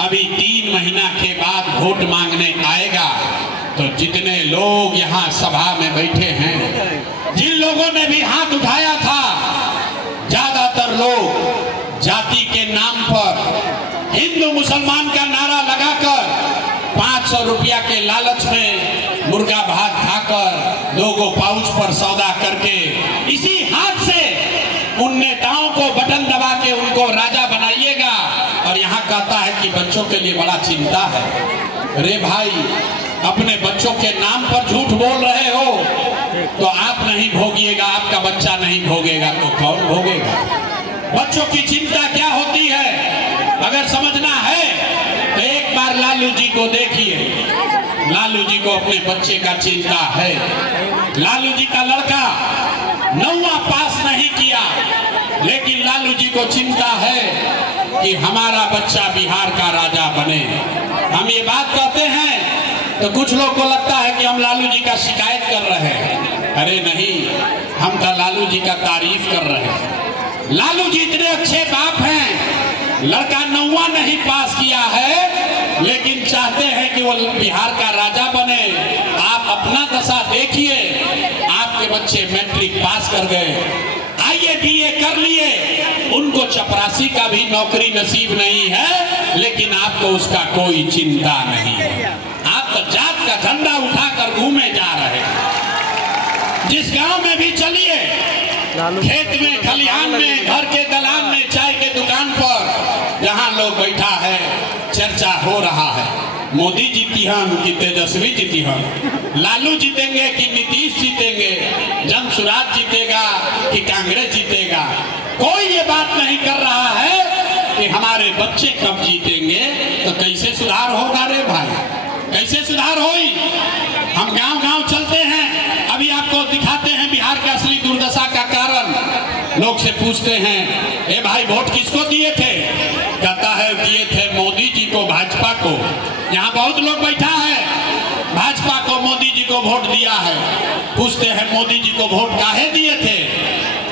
अभी 3 महीना के बाद वोट मांगने आएगा तो जितने लोग यहाँ सभा में बैठे हैं, जिन लोगों ने भी हाथ उठाया था, ज्यादातर लोग जाति के नाम पर हिंदू मुसलमान का नारा लगाकर 500 रुपया के लालच में मुर्गा भात खाकर 2 पाउच पर सौदा करके इसी हाथ से उन नेताओं को बटन दबा के उनको राजा बनाइएगा। और यहाँ कहता है कि बच्चों के लिए बड़ा चिंता है। अरे भाई, अपने बच्चों के नाम पर झूठ बोल रहे हो तो आप नहीं भोगिएगा, आपका बच्चा नहीं भोगेगा तो कौन भोगेगा? बच्चों की चिंता क्या होती है अगर समझना है तो एक बार लालू जी को देखिए। लालू जी को अपने बच्चे का चिंता है। लालू जी का लड़का 9वां पास नहीं किया, लेकिन लालू जी को चिंता है कि हमारा बच्चा बिहार का राजा बने। हम ये बात कहते हैं तो कुछ लोग को लगता है कि हम लालू जी का शिकायत कर रहे हैं। अरे नहीं, हम तो लालू जी का तारीफ कर रहे हैं। लालू जी इतने अच्छे बाप हैं, लड़का 9वां नहीं पास किया है लेकिन चाहते हैं कि वो बिहार का राजा बने। आप अपना दशा देखिए, आपके बच्चे मैट्रिक पास कर गए, आईए बीए कर लिए, उनको चपरासी का भी नौकरी नसीब नहीं है, लेकिन आपको उसका कोई चिंता नहीं है। आप तो जात का झंडा उठाकर घूमे जा रहे हैं। जिस गांव में भी चलिए, खेत में, खलिहान में, घर के दलान में, चाय के दुकान पर जहां लोग बैठा है, चर्चा हो रहा है मोदी जीती हम कि तेजस्वी जीती हम, लालू जीतेंगे कि नीतीश जीतेंगे, जनसुराज जीतेगा कि कांग्रेस जीतेगा। कोई ये बात नहीं कर रहा है कि हमारे बच्चे कब जीतेंगे। तो कैसे सुधार होगा रे भाई, कैसे सुधार होई? हम गांव-गांव चलते हैं, अभी आपको दिखाते हैं बिहार का असली दुर्दशा का कारण। लोग से पूछते हैं, ए भाई वोट किसको दिए थे? कहता है दिए थे मोदी जी को, भाजपा को। यहाँ बहुत लोग बैठा है, भाजपा को, मोदी जी को वोट दिया है। पूछते हैं मोदी जी को वोट काहे दिए थे?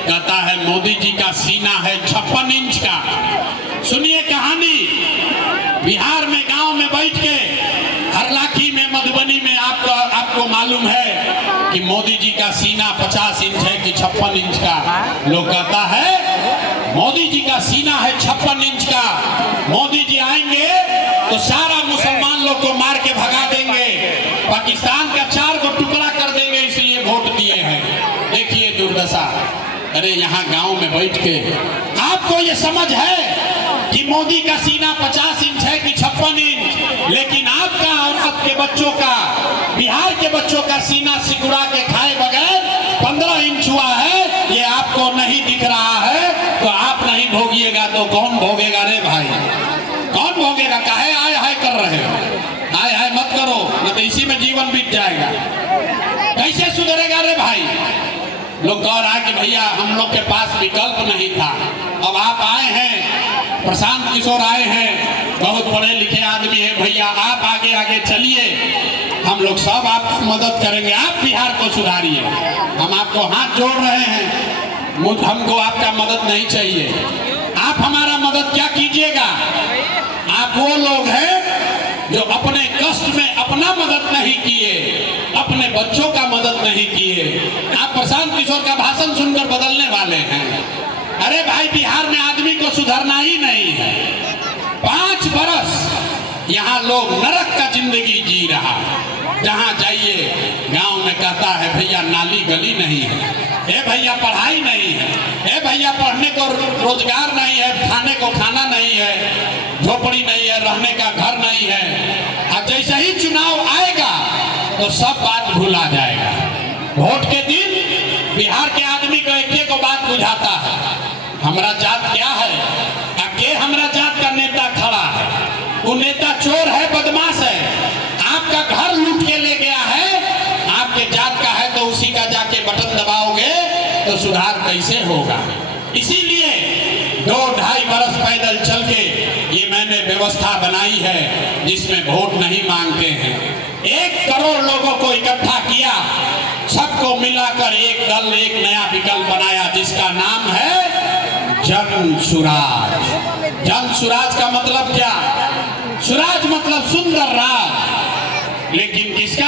कहता है मोदी जी का सीना है 56 इंच का। सुनिए कहानी, बिहार में गांव में बैठ के, हरलाखी में, मधुबनी में आपको मालूम है कि मोदी जी का सीना 50 इंच है कि 56 इंच का। लोग कहता है मोदी जी का सीना है 56 इंच का, मोदी जी आएंगे तो सारा मुसलमान लोग को मार के भगा देंगे, पाकिस्तान का 4 को टुकड़ा कर देंगे, इसलिए वोट दिए हैं। देखिए दुर्दशा। अरे यहाँ गांव में बैठ के आपको ये समझ है कि मोदी का सीना 50 इंच है कि 56 इंच, लेकिन आपका और आपके बच्चों का, बिहार के बच्चों का सीना सिकुड़ा के खाए बगैर 15 इंच हुआ है। ये आपको नहीं दिख रहा है तो आप नहीं भोगिएगा तो कौन भोगेगा रे भाई? कौन भोगेगा? काहे आय हाय कर रहे हो? आय हाय मत करो, नहीं तो इसी में जीवन बीत जाएगा। कैसे सुधरेगा रे भाई? लोग कह रहा है कि भैया हम लोग के पास विकल्प नहीं था, अब आप आए हैं, प्रशांत किशोर आए हैं, बहुत पढ़े लिखे आदमी है, भैया आप आगे आगे चलिए, हम लोग सब आपकी मदद करेंगे, आप बिहार को सुधारिए। हम आपको हाथ जोड़ रहे हैं, हमको आपका मदद नहीं चाहिए। आप हमारा मदद क्या कीजिएगा? आप वो लोग हैं जो अपने कष्ट में अपना मदद नहीं किए, अपने बच्चों का मदद नहीं किए। आप प्रशांत किशोर का भाषण सुनकर बदलने वाले हैं। अरे भाई, बिहार में आदमी को सुधरना ही नहीं है। 5 बरस यहाँ लोग नरक का जिंदगी जी रहा। जहाँ जाइए गांव में कहता है भैया नाली गली नहीं है, ए भैया पढ़ाई नहीं है, ए भैया पढ़ने को रोजगार नहीं है, खाने को खाना नहीं है, झोपड़ी नहीं है, रहने का घर नहीं है। अब जैसे ही चुनाव आएगा तो सब बात भूला जाएगा। वोट के दिन बिहार के आदमी को एक बात बुझाता है, हमारा जात क्या है, के हमारा जात का नेता खड़ा है, वो नेता चोर है, बदमाश है, आपका घर लूट के ले गया है, आपके जात का है तो उसी का जाके बटन दबाओगे तो सुधार कैसे होगा? इसीलिए 2-2.5 बरस पैदल चल के ये मैंने व्यवस्था बनाई है जिसमें वोट नहीं मांगते हैं। 1 करोड़ लोगों को इकट्ठा किया, सबको मिलाकर एक दल, एक नया विकल्प बनाया जिसका नाम है जन सुराज। जन सुराज का मतलब क्या? सुराज मतलब सुंदर राज, लेकिन